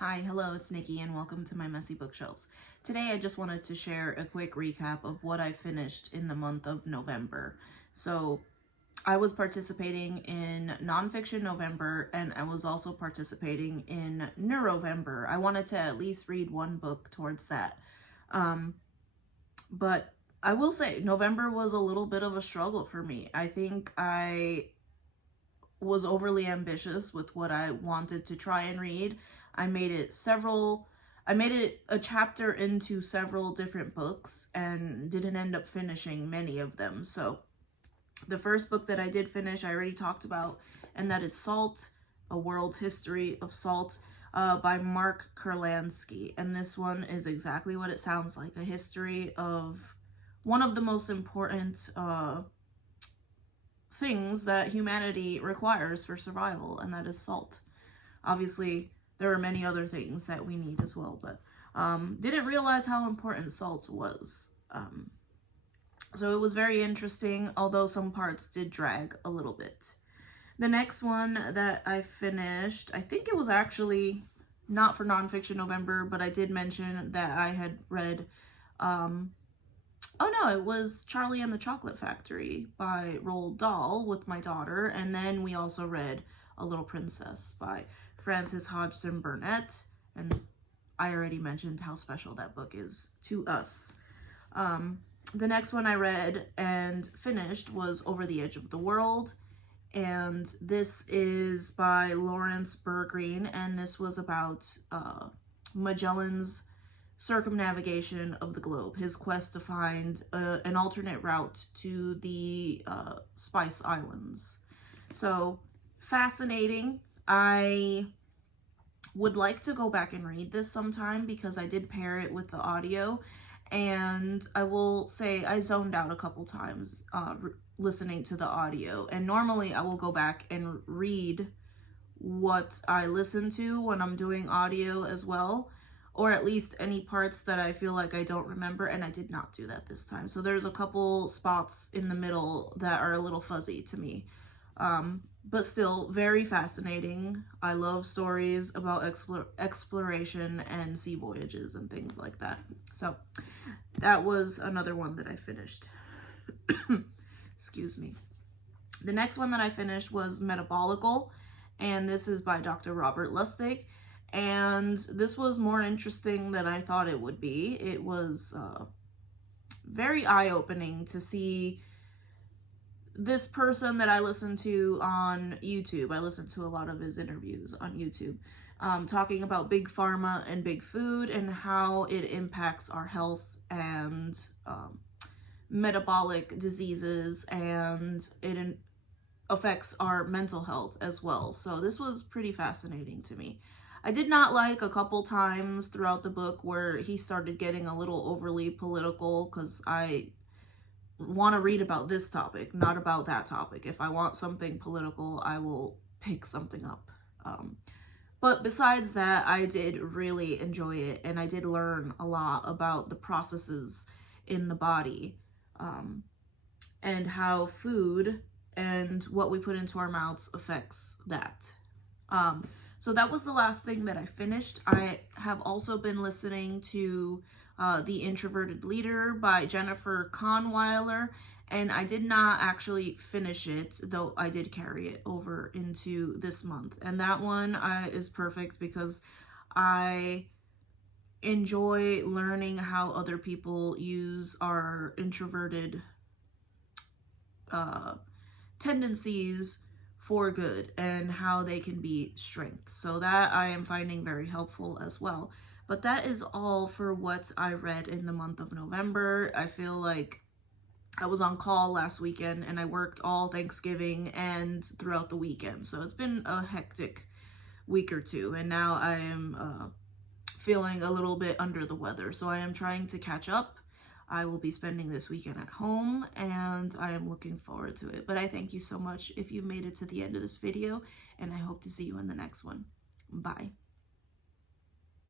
Hi, hello, it's Nikki and welcome to my messy bookshelves. Today I just wanted to share a quick recap of what I finished in the month of November. So I was participating in Nonfiction November and I was also participating in Neurovember. I wanted to at least read one book towards that. But I will say November was a little bit of a struggle for me. I think I was overly ambitious with what I wanted to try and read. I made it a chapter into several different books and didn't end up finishing many of them. So the first book that I did finish, I already talked about, and that is Salt, A World History of Salt by Mark Kurlansky. And this one is exactly what it sounds like, a history of one of the most important things that humanity requires for survival, and that is salt. Obviously, there are many other things that we need as well, but didn't realize how important salt was. So it was very interesting, although some parts did drag a little bit. The next one that I finished, I think it was actually not for Nonfiction November, but I did mention that I had read, it was Charlie and the Chocolate Factory by Roald Dahl with my daughter, and then we also read A Little Princess by Frances Hodgson Burnett, and I already mentioned how special that book is to us. The next one I read and finished was Over the Edge of the World, and this is by Lawrence Bergreen, and this was about Magellan's circumnavigation of the globe, his quest to find an alternate route to the Spice Islands. So fascinating. I would like to go back and read this sometime because I did pair it with the audio, and I will say I zoned out a couple times listening to the audio, and normally I will go back and read what I listen to when I'm doing audio as well, or at least any parts that I feel like I don't remember, and I did not do that this time. So there's a couple spots in the middle that are a little fuzzy to me. But still very fascinating. I love stories about exploration and sea voyages and things like that. So that was another one that I finished. Excuse me. The next one that I finished was Metabolical, and this is by Dr. Robert Lustig. And this was more interesting than I thought it would be. It was very eye-opening to see this person that I listen to on YouTube. I listen to a lot of his interviews on YouTube, talking about big pharma and big food and how it impacts our health and metabolic diseases, and it affects our mental health as well. So this was pretty fascinating to me. I did not like a couple times throughout the book where he started getting a little overly political, because I want to read about this topic, not about that topic. If I want something political, I will pick something up. But besides that, I did really enjoy it, and I did learn a lot about the processes in the body, and how food and what we put into our mouths affects that. So that was the last thing that I finished. I have also been listening to The Introverted Leader by Jennifer Kahnweiler, and I did not actually finish it, though I did carry it over into this month. And that one is perfect because I enjoy learning how other people use our introverted tendencies for good and how they can be strengths. So that I am finding very helpful as well. But that is all for what I read in the month of November. I feel like I was on call last weekend and I worked all Thanksgiving and throughout the weekend. So it's been a hectic week or two, and now I am feeling a little bit under the weather. So I am trying to catch up. I will be spending this weekend at home, and I am looking forward to it. But I thank you so much if you've made it to the end of this video, and I hope to see you in the next one. Bye.